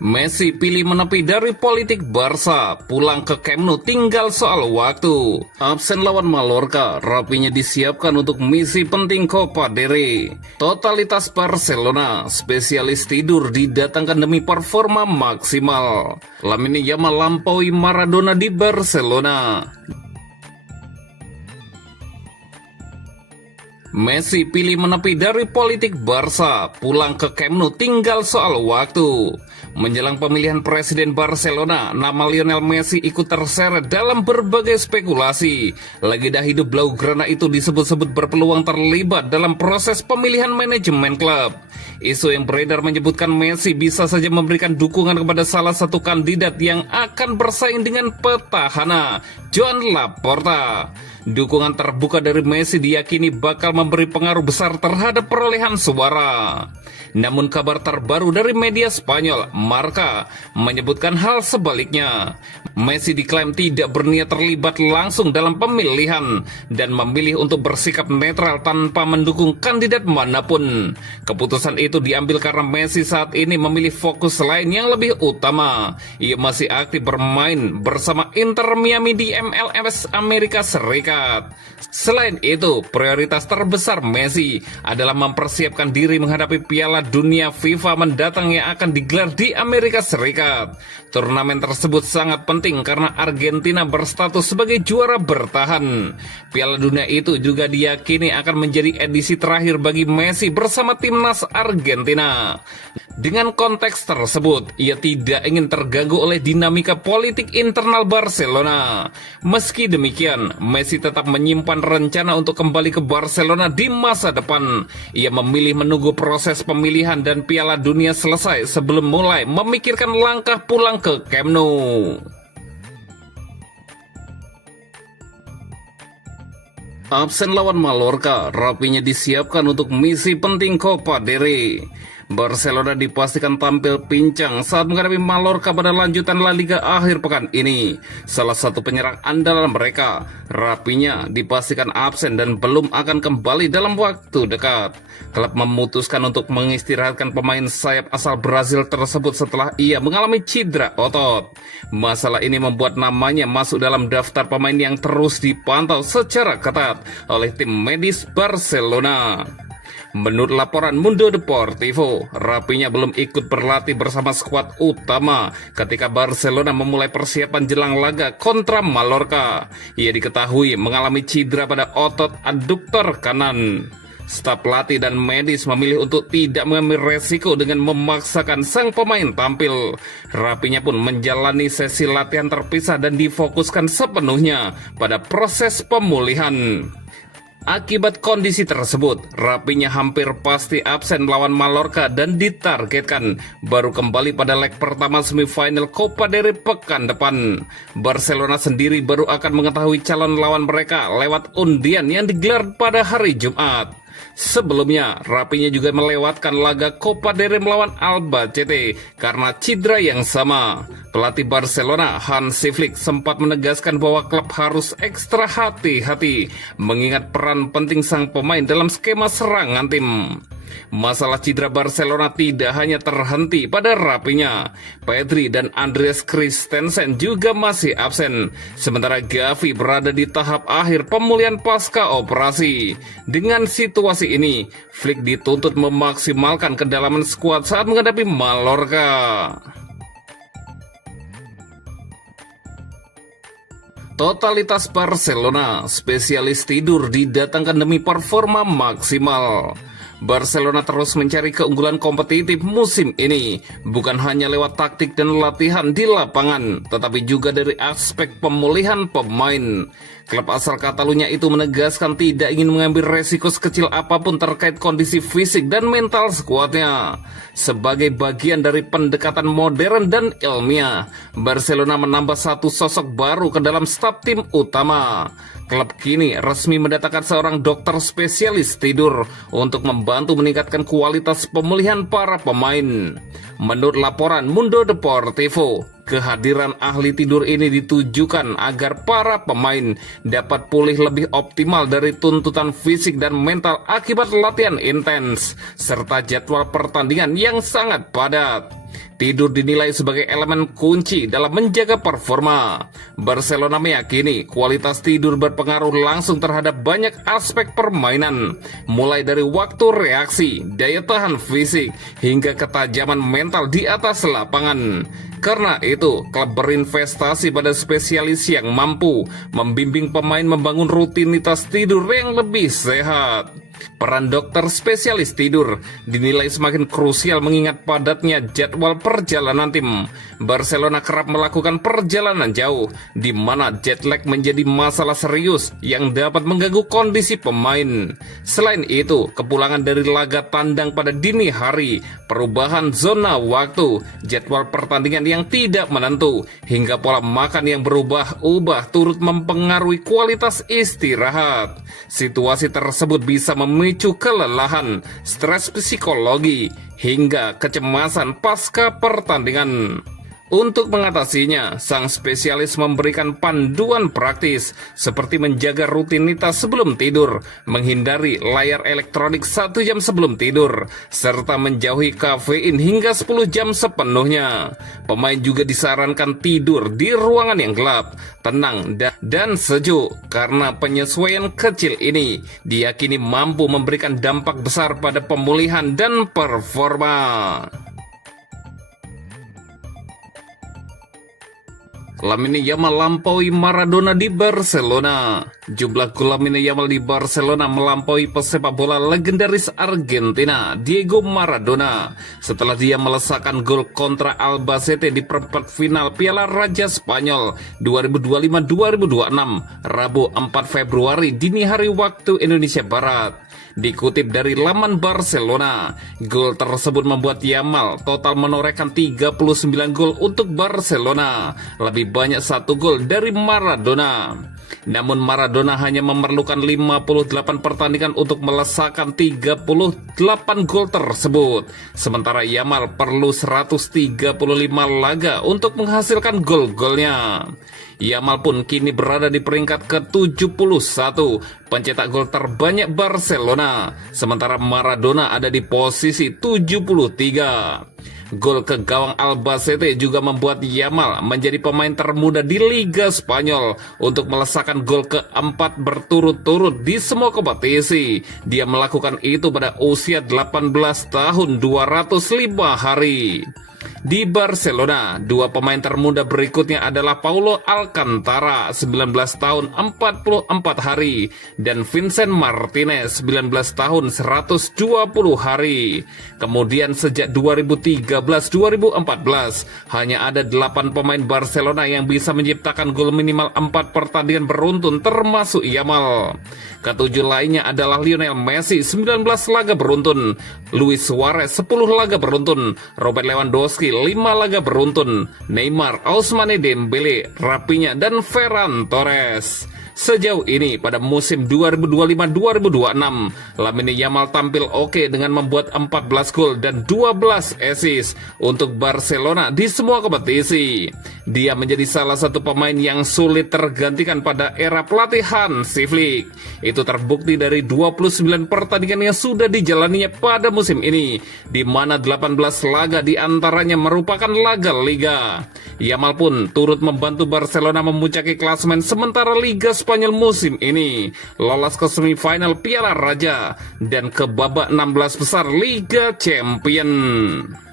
Messi pilih menepi dari politik Barca, pulang ke Camp Nou tinggal soal waktu. Absen lawan Mallorca, rapinya disiapkan untuk misi penting Copa del Rey. Totalitas Barcelona, spesialis tidur didatangkan demi performa maksimal. Lamine Yamal lampaui Maradona di Barcelona. Messi pilih menepi dari politik Barca, pulang ke Camp Nou tinggal soal waktu. Menjelang pemilihan presiden Barcelona, nama Lionel Messi ikut terseret dalam berbagai spekulasi. Legenda hidup Blaugrana itu disebut-sebut berpeluang terlibat dalam proses pemilihan manajemen klub. Isu yang beredar menyebutkan Messi bisa saja memberikan dukungan kepada salah satu kandidat yang akan bersaing dengan petahana, Joan Laporta. Dukungan terbuka dari Messi diyakini bakal memberi pengaruh besar terhadap perolehan suara. Namun kabar terbaru dari media Spanyol, Marca, menyebutkan hal sebaliknya. Messi diklaim tidak berniat terlibat langsung dalam pemilihan dan memilih untuk bersikap netral tanpa mendukung kandidat manapun. Keputusan itu diambil karena Messi saat ini memilih fokus lain yang lebih utama. Ia masih aktif bermain bersama Inter Miami di MLS Amerika Serikat. Selain itu, prioritas terbesar Messi adalah mempersiapkan diri menghadapi Piala Dunia FIFA mendatang yang akan digelar di Amerika Serikat. Turnamen tersebut sangat penting karena Argentina berstatus sebagai juara bertahan. Piala Dunia itu juga diyakini akan menjadi edisi terakhir bagi Messi bersama timnas Argentina. Dengan konteks tersebut, ia tidak ingin terganggu oleh dinamika politik internal Barcelona. Meski demikian, Messi tetap menyimpan rencana untuk kembali ke Barcelona di masa depan. Ia memilih menunggu proses pemilihan dan Piala Dunia selesai sebelum mulai memikirkan langkah pulang ke Camp Nou. Absen lawan Mallorca, rapinya disiapkan untuk misi penting Copa del Rey. Barcelona dipastikan tampil pincang saat menghadapi Mallorca pada lanjutan La Liga akhir pekan ini. Salah satu penyerang andalan mereka, Rapinya, dipastikan absen dan belum akan kembali dalam waktu dekat. Klub memutuskan untuk mengistirahatkan pemain sayap asal Brazil tersebut setelah ia mengalami cedera otot. Masalah ini membuat namanya masuk dalam daftar pemain yang terus dipantau secara ketat oleh tim medis Barcelona. Menurut laporan Mundo Deportivo, Rapinya belum ikut berlatih bersama skuad utama ketika Barcelona memulai persiapan jelang laga kontra Mallorca. Ia diketahui mengalami cedera pada otot aduktor kanan. Staf pelatih dan medis memilih untuk tidak mengambil resiko dengan memaksakan sang pemain tampil. Rapinya pun menjalani sesi latihan terpisah dan difokuskan sepenuhnya pada proses pemulihan. Akibat kondisi tersebut, Rapinya hampir pasti absen melawan Mallorca dan ditargetkan baru kembali pada leg pertama semifinal Copa del Rey pekan depan. Barcelona sendiri baru akan mengetahui calon lawan mereka lewat undian yang digelar pada hari Jumat. Sebelumnya, Rapinya juga melewatkan laga Copa del Rey melawan Albacete karena cedera yang sama. Pelatih Barcelona, Hansi Flick, sempat menegaskan bahwa klub harus ekstra hati-hati mengingat peran penting sang pemain dalam skema serangan tim. Masalah cedera Barcelona tidak hanya terhenti pada Rapinya. Pedri dan Andreas Christensen juga masih absen. Sementara Gavi berada di tahap akhir pemulihan pasca operasi. Dengan situasi ini, Flick dituntut memaksimalkan kedalaman skuad saat menghadapi Mallorca. Totalitas Barcelona, spesialis tidur didatangkan demi performa maksimal. Barcelona terus mencari keunggulan kompetitif musim ini, bukan hanya lewat taktik dan latihan di lapangan, tetapi juga dari aspek pemulihan pemain. Klub asal Catalunya itu menegaskan tidak ingin mengambil resiko sekecil apapun terkait kondisi fisik dan mental skuadnya. Sebagai bagian dari pendekatan modern dan ilmiah, Barcelona menambah satu sosok baru ke dalam staf tim utama. Klub kini resmi mendatangkan seorang dokter spesialis tidur untuk membantu meningkatkan kualitas pemulihan para pemain. Menurut laporan Mundo Deportivo, kehadiran ahli tidur ini ditujukan agar para pemain dapat pulih lebih optimal dari tuntutan fisik dan mental akibat latihan intens serta jadwal pertandingan yang sangat padat. Tidur dinilai sebagai elemen kunci dalam menjaga performa. Barcelona meyakini kualitas tidur berpengaruh langsung terhadap banyak aspek permainan, mulai dari waktu reaksi, daya tahan fisik, hingga ketajaman mental di atas lapangan. Karena itu, klub berinvestasi pada spesialis yang mampu membimbing pemain membangun rutinitas tidur yang lebih sehat. Peran dokter spesialis tidur dinilai semakin krusial mengingat padatnya jadwal perjalanan tim. Barcelona kerap melakukan perjalanan jauh, di mana jet lag menjadi masalah serius yang dapat mengganggu kondisi pemain. Selain itu, kepulangan dari laga tandang pada dini hari, perubahan zona waktu, jadwal pertandingan yang tidak menentu, hingga pola makan yang berubah-ubah turut mempengaruhi kualitas istirahat. Situasi tersebut bisa memicu kelelahan, stres psikologi, hingga kecemasan pasca pertandingan. Untuk mengatasinya, sang spesialis memberikan panduan praktis seperti menjaga rutinitas sebelum tidur, menghindari layar elektronik 1 jam sebelum tidur, serta menjauhi kafein hingga 10 jam sepenuhnya. Pemain juga disarankan tidur di ruangan yang gelap, tenang, dan sejuk karena penyesuaian kecil ini diyakini mampu memberikan dampak besar pada pemulihan dan performa. Lamine Yamal melampaui Maradona di Barcelona. Jumlah gol Lamine Yamal di Barcelona melampaui pesepak bola legendaris Argentina Diego Maradona setelah dia melesakkan gol kontra Albacete di perempat final Piala Raja Spanyol 2025-2026 Rabu 4 Februari dini hari waktu Indonesia Barat. Dikutip dari laman Barcelona, gol tersebut membuat Yamal total menorehkan 39 gol untuk Barcelona, lebih banyak 1 gol dari Maradona. Namun Maradona hanya memerlukan 58 pertandingan untuk melesakkan 38 gol tersebut. Sementara Yamal perlu 135 laga untuk menghasilkan gol-golnya. Yamal pun kini berada di peringkat ke-71 pencetak gol terbanyak Barcelona, sementara Maradona ada di posisi 73. Gol ke gawang Albacete juga membuat Yamal menjadi pemain termuda di Liga Spanyol untuk melesakkan gol ke-4 berturut-turut di semua kompetisi. Dia melakukan itu pada usia 18 tahun 205 hari. Di Barcelona, 2 pemain termuda berikutnya adalah Paulo Alcantara, 19 tahun 44 hari, dan Vincent Martinez, 19 tahun 120 hari. Kemudian sejak 2013-2014, hanya ada 8 pemain Barcelona yang bisa menciptakan gol minimal 4 pertandingan beruntun termasuk Yamal. Ketujuh lainnya adalah Lionel Messi, 19 laga beruntun, Luis Suarez, 10 laga beruntun, Robert Lewandowski, 5 laga beruntun, Neymar, Ousmane Dembele, Rafinha, dan Ferran Torres. Sejauh ini pada musim 2025-2026, Lamine Yamal tampil oke dengan membuat 14 gol dan 12 assist untuk Barcelona di semua kompetisi. Dia menjadi salah satu pemain yang sulit tergantikan pada era pelatih Hansi Flick. Itu terbukti dari 29 pertandingan yang sudah dijalaninya pada musim ini, di mana 18 laga diantaranya merupakan laga Liga. Yamal pun turut membantu Barcelona memuncaki klasemen sementara Liga Spanyol musim ini, lolos ke semifinal Piala Raja dan ke babak 16 besar Liga Champions.